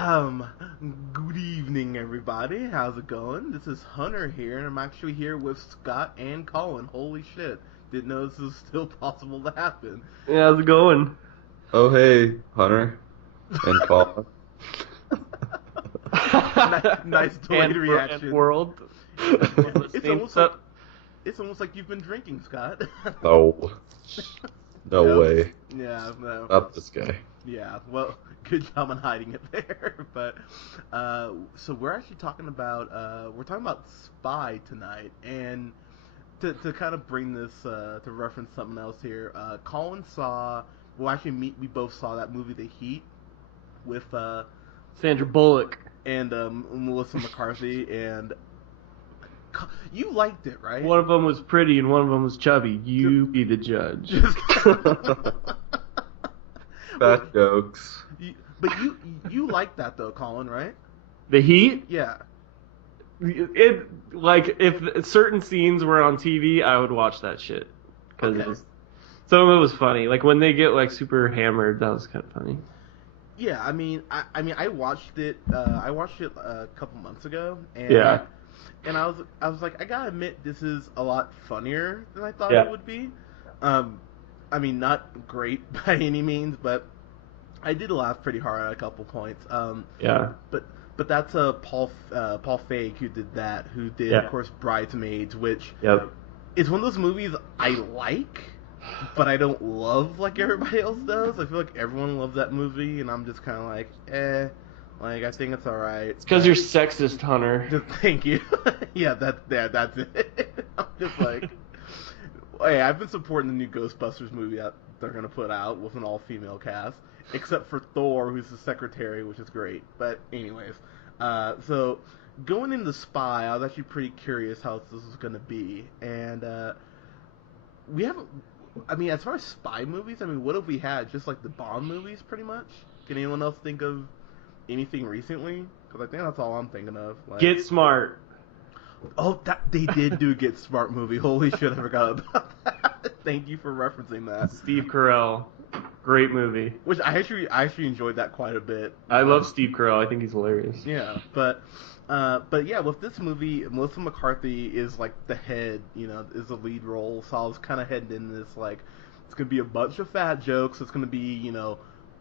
Um, Good evening, everybody. How's it going? This is Hunter here, and I'm actually here with Scott and Colin. Holy shit. Didn't know this was still possible to happen. Yeah, how's it going? Oh, hey, Hunter and Colin. Nice delayed And reaction. world. It's Listening. almost like it's almost like you've been drinking, Scott. No, no No? way. Yeah, no. Not this guy. Yeah, well, good job on hiding it there. But so we're actually talking about Spy tonight, and to kind of bring this to reference something else here, Colin saw. Well, actually, we both saw that movie, The Heat, with Sandra Bullock. and Melissa McCarthy, and you liked it, right? One of them was pretty and one of them was chubby. You be the judge. Just well, Fat jokes. but you liked that though, Colin, right? The Heat? Yeah. It like if certain scenes were on TV, I would watch that shit because Okay. some of it was funny. Like when they get like super hammered, that was kind of funny. Yeah, I watched it. I watched it a couple months ago, and Yeah. and I was like, I gotta admit, this is a lot funnier than I thought Yeah. it would be. Not great by any means, but I did laugh pretty hard at a couple points. Yeah. But that's Paul Feig who did that, who did Yeah. of course Bridesmaids, which Yep. is one of those movies I like, but I don't love like everybody else does. I feel like everyone loves that movie, and I'm just kind of like, like I think it's all right. It's because you're sexist, Hunter. Thank you. Yeah, that's it. I'm just like, hey, I've been supporting the new Ghostbusters movie that they're gonna put out with an all-female cast, except for Thor, who's the secretary, which is great. But anyways, so going into Spy, I was actually pretty curious how this was gonna be, and we haven't. I mean, as far as spy movies, I mean, what have we had? Just like the Bond movies, pretty much. Can anyone else think of anything recently? Because I think that's all I'm thinking of. Like, Get Smart. oh, that they did do a Get Smart movie. Holy shit, I forgot about that. Thank you for referencing that. Steve Carell. Great movie. Which I actually enjoyed that quite a bit. I love Steve Carell. I think he's hilarious. Yeah, but yeah, with this movie, Melissa McCarthy is like the head, is the lead role. So I was kind of heading in this like, it's gonna be a bunch of fat jokes. It's gonna be,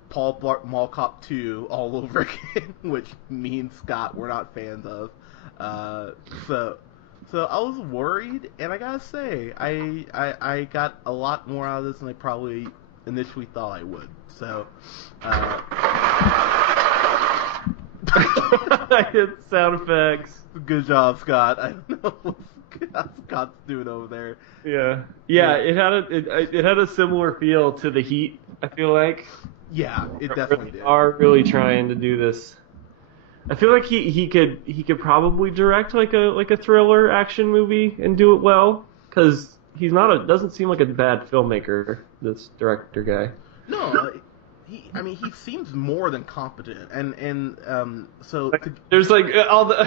Paul Blart Mall Cop 2 all over again, which me and Scott were not fans of. So I was worried, and I gotta say, I got a lot more out of this than I probably initially thought I would. So. I hit sound effects. Good job, Scott. I don't know what Scott's doing over there. Yeah. It had a similar feel to The Heat. I feel like Yeah, it definitely did. are really trying to do this. I feel like he could probably direct like a thriller action movie and do it well because he's not doesn't seem like a bad filmmaker. This director guy. No, he seems more than competent, and so There's like all the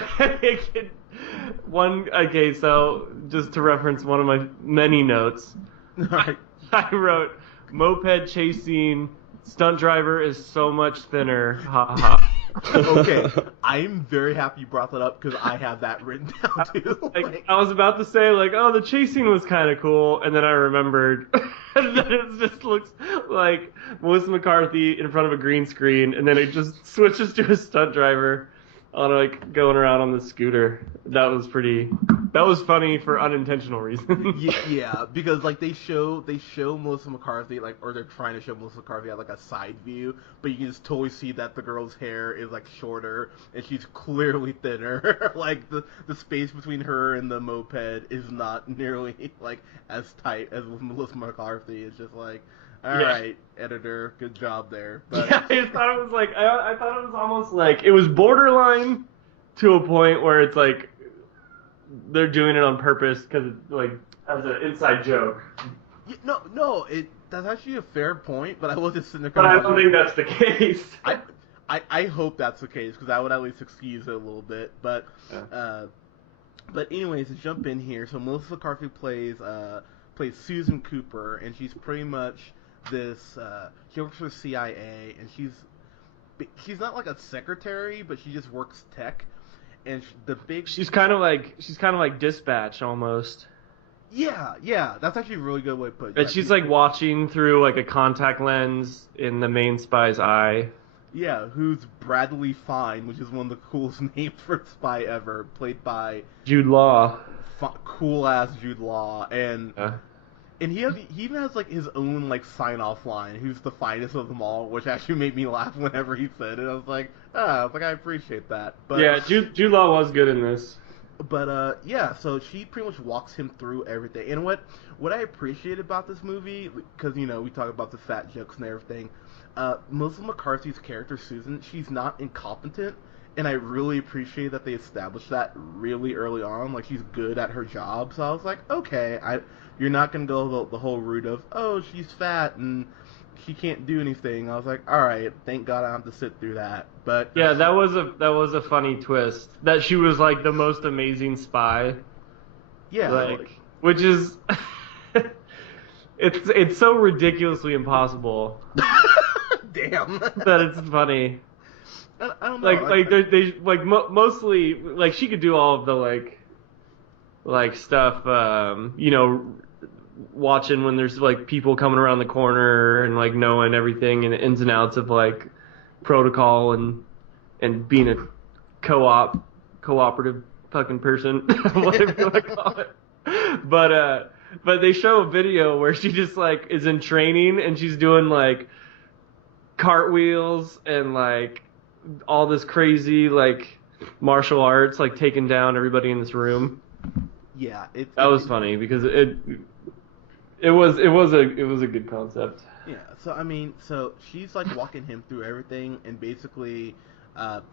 one. Okay, so just to reference one of my many notes, alright. I wrote moped chasing stunt driver is so much thinner. Ha ha. Okay, I'm very happy you brought that up because I have that written down too. Like, I was about to say like, oh, the chasing was kind of cool, and then I remembered, and then it just looks like Melissa McCarthy in front of a green screen, and then it just switches to a stunt driver on like going around on the scooter. That was funny for unintentional reasons. Yeah, because like they show Melissa McCarthy or they're trying to show Melissa McCarthy at like a side view, but you can just totally see that the girl's hair is like shorter and she's clearly thinner. Like the space between her and the moped is not nearly like as tight as with Melissa McCarthy. It's just like, all right, editor, good job there. But Yeah, I thought it was like I thought it was almost like it was borderline to a point where it's like they're doing it on purpose because it's like as an inside joke. no, that's actually a fair point. But I was just sitting there. But kind I of don't think that's the case. I hope that's the case because I would at least excuse it a little bit. But but anyways, to jump in here, so Melissa McCarthy plays Susan Cooper, and she's pretty much this. She works for the CIA, and she's she's not like a secretary, but she just works tech. And she's kind of like Dispatch almost. Yeah, that's actually a really good way to put it. But she's like watching through like a contact lens in the main spy's eye. Yeah, who's Bradley Fine, which is one of the coolest names for a spy ever, played by Jude Law. Cool ass Jude Law, and he even has like his own like sign off line, "Who's the finest of them all," which actually made me laugh whenever he said it. I was like, I appreciate that. But yeah, Jude Law was good in this. But yeah, so she pretty much walks him through everything. And what I appreciate about this movie, because we talk about the fat jokes and everything. Melissa McCarthy's character Susan, she's not incompetent, and I really appreciate that they established that really early on. Like, she's good at her job, so I was like, okay, you're not gonna go the whole route of, oh, she's fat and she can't do anything. I was like, all right, thank God I don't have to sit through that. But yeah, that was a funny twist that she was like the most amazing spy. Yeah, like which is it's so ridiculously impossible. Damn. That it's funny. I don't know. They mostly like she could do all of the like stuff. Watching when there's like people coming around the corner and like knowing everything and the ins and outs of like protocol and being a cooperative fucking person, whatever you want to call it. But they show a video where she just like is in training and she's doing like cartwheels and like all this crazy like martial arts, like taking down everybody in this room. Yeah, that was funny because it was a good concept. Yeah, so she's like walking him through everything, and basically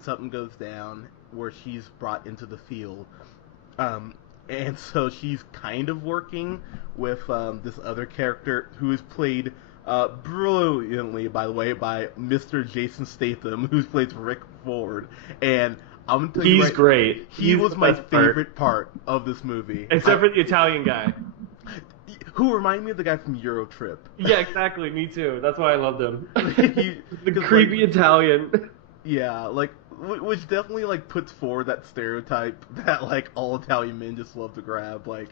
something goes down where she's brought into the field, and so she's kind of working with this other character who is played brilliantly, by the way, by Mr. Jason Statham, who plays Rick Ford, and I'm gonna tell you he's great. He was my favorite part of this movie, except for the Italian guy. Who reminded me of the guy from Euro Trip. Yeah, exactly. Me too. That's why I loved him. The like, creepy Italian. Yeah, like, which definitely like puts forward that stereotype that like all Italian men just love to grab like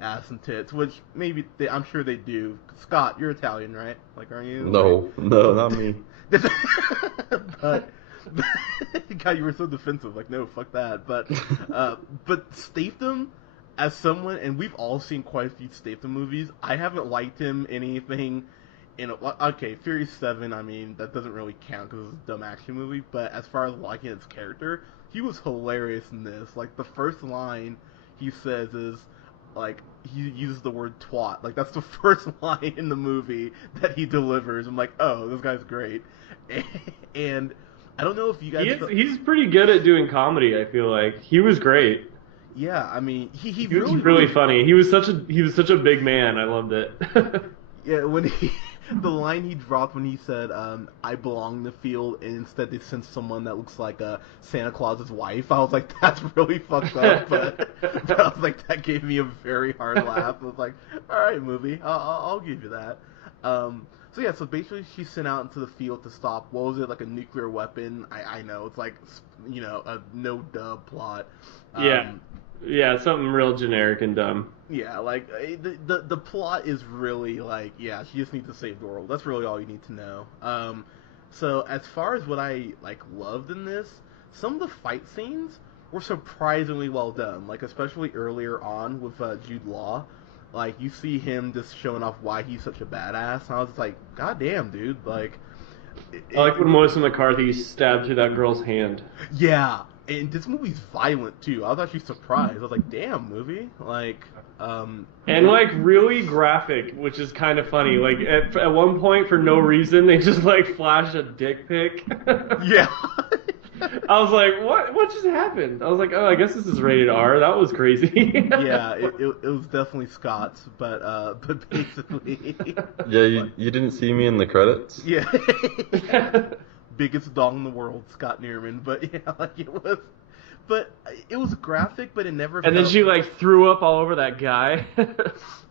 ass and tits, which maybe I'm sure they do. Scott, you're Italian, right? Like, are you? No, not me. But God, you were so defensive. Like, no, fuck that. But Statham, as someone, and we've all seen quite a few Statham movies, I haven't liked him anything okay, Fury 7, I mean, that doesn't really count because it's a dumb action movie, but as far as liking his character, he was hilarious in this. Like, the first line he says is, like, he uses the word twat. Like, that's the first line in the movie that he delivers. I'm like, oh, this guy's great. And I don't know if you guys... He's pretty good at doing comedy, I feel like. He was great. Yeah, I mean, he was really funny. He was such a big man. I loved it. Yeah, when the line he dropped when he said, I belong in the field, and instead they sent someone that looks like Santa Claus's wife, I was like, that's really fucked up, but I was like, that gave me a very hard laugh. I was like, alright, movie, I'll give you that. So yeah, so basically she's sent out into the field to stop, what was it, like a nuclear weapon? I know, it's like, you know, a no-dub plot. Yeah, something real generic and dumb. Yeah, like, the plot is really, like, yeah, she just needs to save the world. That's really all you need to know. So, as far as what I, like, loved in this, some of the fight scenes were surprisingly well done. Like, especially earlier on with Jude Law. Like, you see him just showing off why he's such a badass, and I was like, god damn, dude, like... I like when Melissa McCarthy stabbed through that girl's hand. Yeah, and this movie's violent, too. I was actually surprised. I was like, damn, movie. Like, And, like, really graphic, which is kind of funny. Like, at one point, for no reason, they just, like, flash a dick pic. Yeah. I was like, what just happened? I was like, oh, I guess this is rated R. That was crazy. Yeah, it was definitely Scott's, but basically... Yeah, you didn't see me in the credits? Yeah. Biggest dog in the world, Scott Neerman, but yeah, like it was graphic, but it never And then she, like, threw up all over that guy.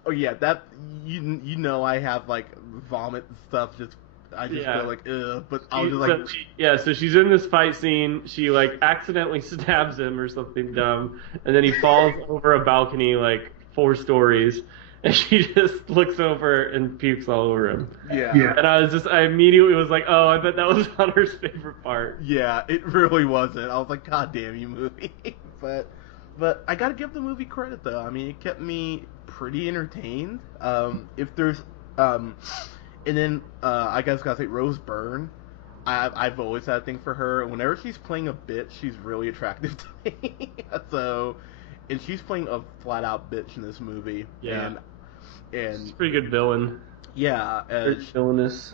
Oh yeah, that, you know I have, like, vomit and stuff just I just Yeah. feel like, ugh. But I was just like, So she's in this fight scene. She like accidentally stabs him or something dumb, and then he falls over a balcony like 4 stories, and she just looks over and pukes all over him. yeah. And I immediately was like, oh, I bet that was Hunter's favorite part. Yeah, it really wasn't. I was like, God damn you, movie. But I gotta give the movie credit though. I mean, it kept me pretty entertained. If there's and then I guess gotta say Rose Byrne. I've always had a thing for her. Whenever she's playing a bitch, she's really attractive to me. So, and she's playing a flat out bitch in this movie. Yeah. And She's a pretty good villain. yeah, Very villainous.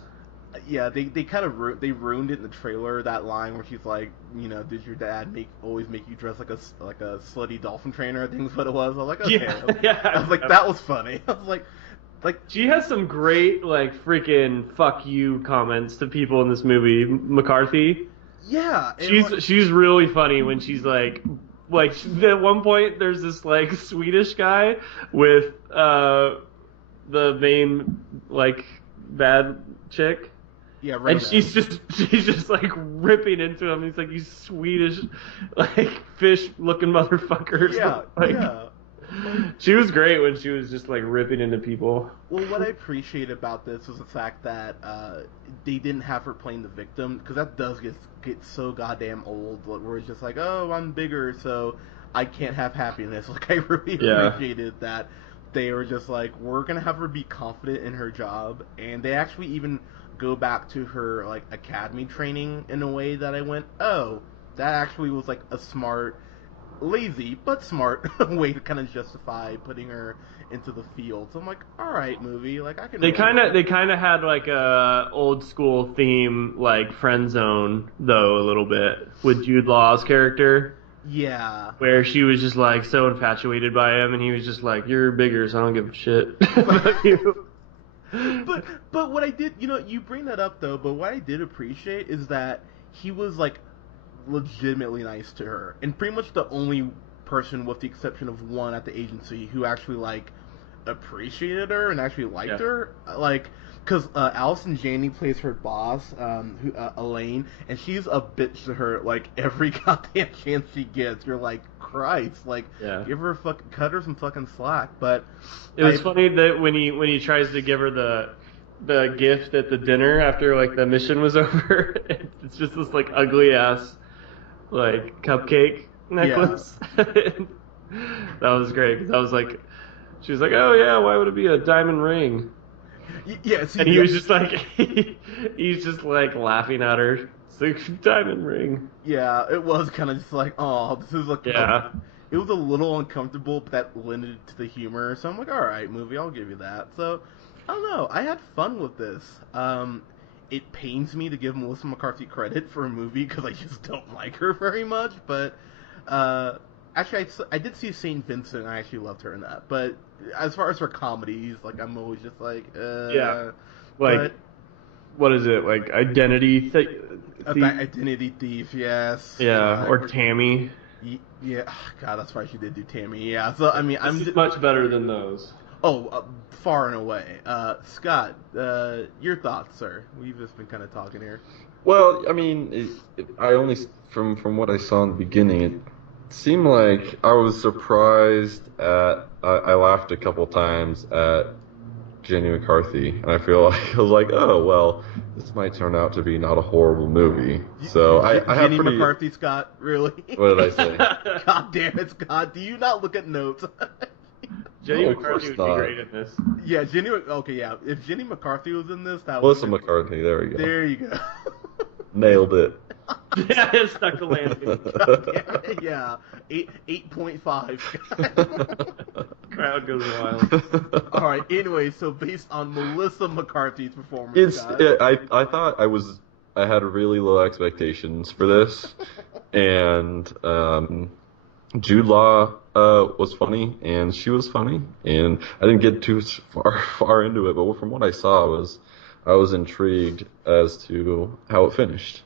yeah, they kind of ruined it in the trailer. That line where she's like, you know, did your dad always make you dress like a slutty dolphin trainer? I think is what it was. I was like, okay. Yeah, I was like, that was funny. I was like she has some great like freaking fuck you comments to people in this movie. McCarthy. yeah. She's really funny when she's like at one point there's this like Swedish guy with the main like bad chick. Yeah, right. And she's just like ripping into him. He's like, you Swedish like fish looking motherfuckers. Yeah, like, yeah. She was great when she was just like ripping into people. Well, what I appreciate about this was the fact that they didn't have her playing the victim, because that does get so goddamn old. Where it's just like, oh, I'm bigger, so I can't have happiness. Like, I really appreciated that they were just like, we're gonna have her be confident in her job, and they actually even go back to her like academy training in a way that I went, oh, that actually was like a smart, lazy but smart way to kind of justify putting her into the field. So I'm like, all right, movie, like I can. They kind of had like a old school theme, like friend zone though a little bit with Jude Law's character. Yeah. Where she was just like so infatuated by him, and he was just like, "You're bigger, so I don't give a shit about you." But what I did, you know, you bring that up though, but what I did appreciate is that he was like legitimately nice to her, and pretty much the only person, with the exception of one at the agency, who actually like appreciated her and actually liked her, like, because Allison Janney plays her boss, Elaine, and she's a bitch to her like every goddamn chance she gets. You're like, Christ, like, give her cut her some fucking slack. But it was funny that when he tries to give her the gift at the dinner after like the mission was over, it's just this like ugly ass like cupcake necklace. That was great, because I was like, she was like, oh yeah, why would it be a diamond ring? Yeah, see, and he was just like, he's just like laughing at her. It's like, diamond ring. Yeah, it was kind of just like, oh, this is like, it was a little uncomfortable, but that lended to the humor. So I'm like, all right, movie, I'll give you that. So I don't know, I had fun with this. It pains me to give Melissa McCarthy credit for a movie because I just don't like her very much. But actually, I did see St. Vincent, and I actually loved her in that. But as far as her comedies, like, I'm always just like, like, but, what is it, like Identity Thief? Identity Thief, yes. Yeah, or Tammy. Yeah, God, that's why she did do Tammy. Yeah, so I mean, this is much better than those. Oh, far and away. Scott, your thoughts, sir? We've just been kind of talking here. Well, I mean, I only from what I saw in the beginning, it seemed like I was surprised at. I laughed a couple times at Jenny McCarthy, and I feel like I was like, oh well, this might turn out to be not a horrible movie. So I have Jenny McCarthy, Scott, really? What did I say? God damn it, Scott! Do you not look at notes? Jenny McCarthy would be great in this. Yeah, Jenny. Okay, yeah. If Jenny McCarthy was in this, that Melissa McCarthy. There we go. There you go. Nailed it. Yeah, it stuck the landing. Yeah, 8.5. Crowd goes wild. All right. Anyway, so based on Melissa McCarthy's performance, I thought I had really low expectations for this, and Jude Law was funny, and she was funny, and I didn't get too far into it, but from what I saw, I was intrigued as to how it finished.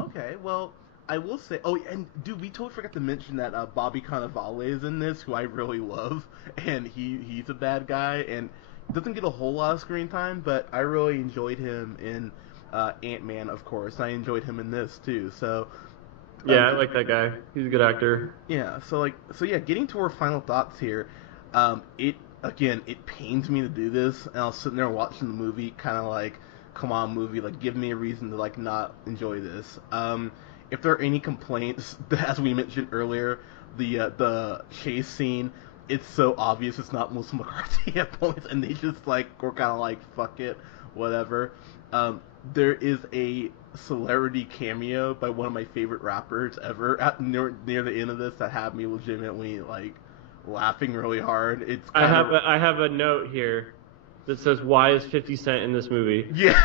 Okay, well, I will say, oh, and dude, we totally forgot to mention that Bobby Cannavale is in this, who I really love, and he's a bad guy, and doesn't get a whole lot of screen time, but I really enjoyed him in Ant-Man, of course. And I enjoyed him in this too. So Yeah, I like that guy. He's a good actor. yeah, so yeah, getting to our final thoughts here. It pains me to do this, and I was sitting there watching the movie, kind of like, come on, movie, like, give me a reason to like not enjoy this. If there are any complaints, as we mentioned earlier, the chase scene, it's so obvious it's not Melissa McCarthy at points, and they just like were kind of like, fuck it, whatever. There is a celebrity cameo by one of my favorite rappers ever near the end of this that had me legitimately like laughing really hard. I have a note here that says, "Why is 50 Cent in this movie?" Yeah.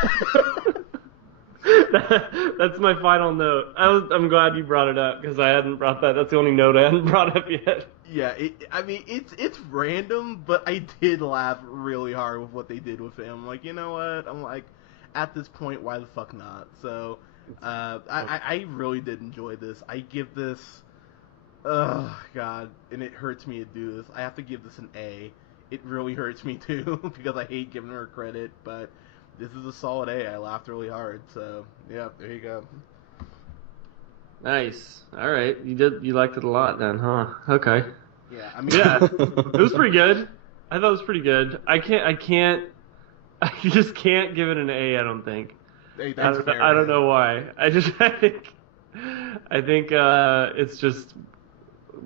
That's my final note. I'm glad you brought it up because I hadn't brought that. That's the only note I hadn't brought up yet. Yeah, it's random, but I did laugh really hard with what they did with him. I'm like, you know what? I'm like, at this point, why the fuck not? So, I really did enjoy this. I give this, oh god, and it hurts me to do this. I have to give this an A. It really hurts me too because I hate giving her credit, but this is a solid A. I laughed really hard. So yeah, there you go. Nice. All right, you liked it a lot then, huh? Okay. Yeah, I mean, yeah, it was pretty good. I thought it was pretty good. I just can't give it an A. I don't think. Hey, that's fair, I don't know why. I think it's just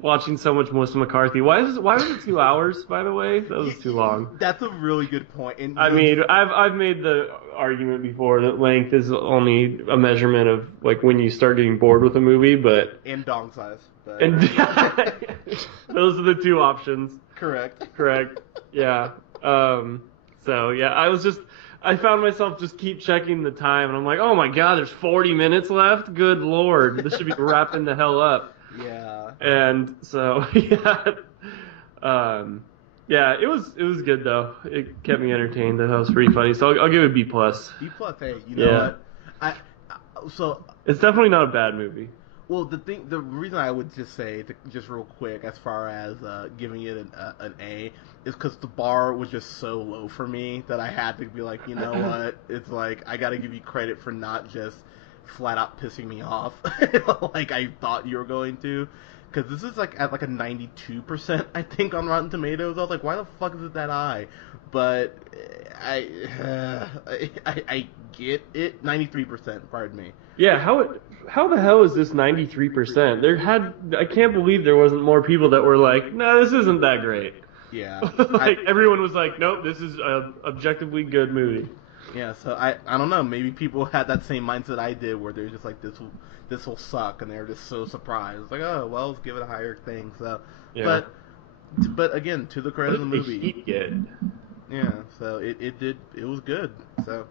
watching so much Melissa McCarthy. Why was it 2 hours? By the way, that was too long. That's a really good point. And I mean, I've made the argument before that length is only a measurement of like when you start getting bored with a movie, but and dong size. But... And those are the two options. Correct. Yeah. So yeah, I found myself just keep checking the time, and I'm like, oh my god, there's 40 minutes left. Good lord, this should be wrapping the hell up. Yeah. And so yeah, yeah, it was good though. It kept me entertained. That was pretty funny. So I'll give it a B+. B+. Hey, you know what? So it's definitely not a bad movie. Well, the reason I would just say, just real quick, as far as giving it an A, is because the bar was just so low for me that I had to be like, you know what? It's like, I got to give you credit for not just flat out pissing me off like I thought you were going to. Because this is like at like a 92%, I think, on Rotten Tomatoes. I was like, why the fuck is it that high? But I get it. 93%, pardon me. Yeah, how the hell is this 93%? I can't believe there wasn't more people that were like, no, this isn't that great. Yeah. Everyone was like, nope, this is an objectively good movie. Yeah, so I don't know, maybe people had that same mindset I did where they're just like, this will suck, and they're just so surprised. Like, oh, well, let's give it a higher thing. So, yeah. But again, to the credit of the movie. Heat good. Yeah, so it was good. So,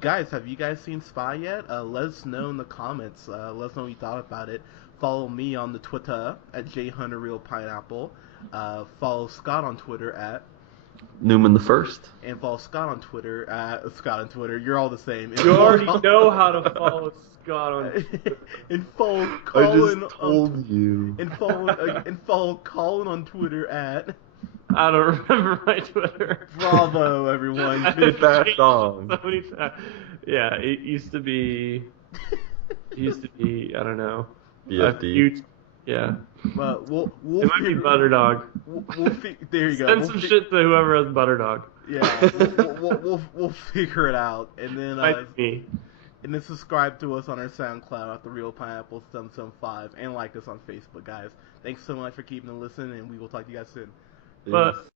guys, have you guys seen Spy yet? Let us know in the comments. Let us know what you thought about it. Follow me on the Twitter at jhunterrealpineapple. Follow Scott on Twitter at Newman the First. And follow Scott on Twitter at Scott on Twitter. You're all the same. You already know how to follow Scott on Twitter. And follow Colin. I just told you. And follow Colin on Twitter at. I don't remember my Twitter. Bravo, everyone. It's that song. So many times. Yeah, it used to be. I don't know. BFD. Yeah. Well, we'll it might be Butterdog. There you go. Send some shit to whoever has Butterdog. Yeah, we'll figure it out, and then me. And then subscribe to us on our SoundCloud at The Real Pineapple 775, and like us on Facebook, guys. Thanks so much for keeping it listening, and we will talk to you guys soon. But.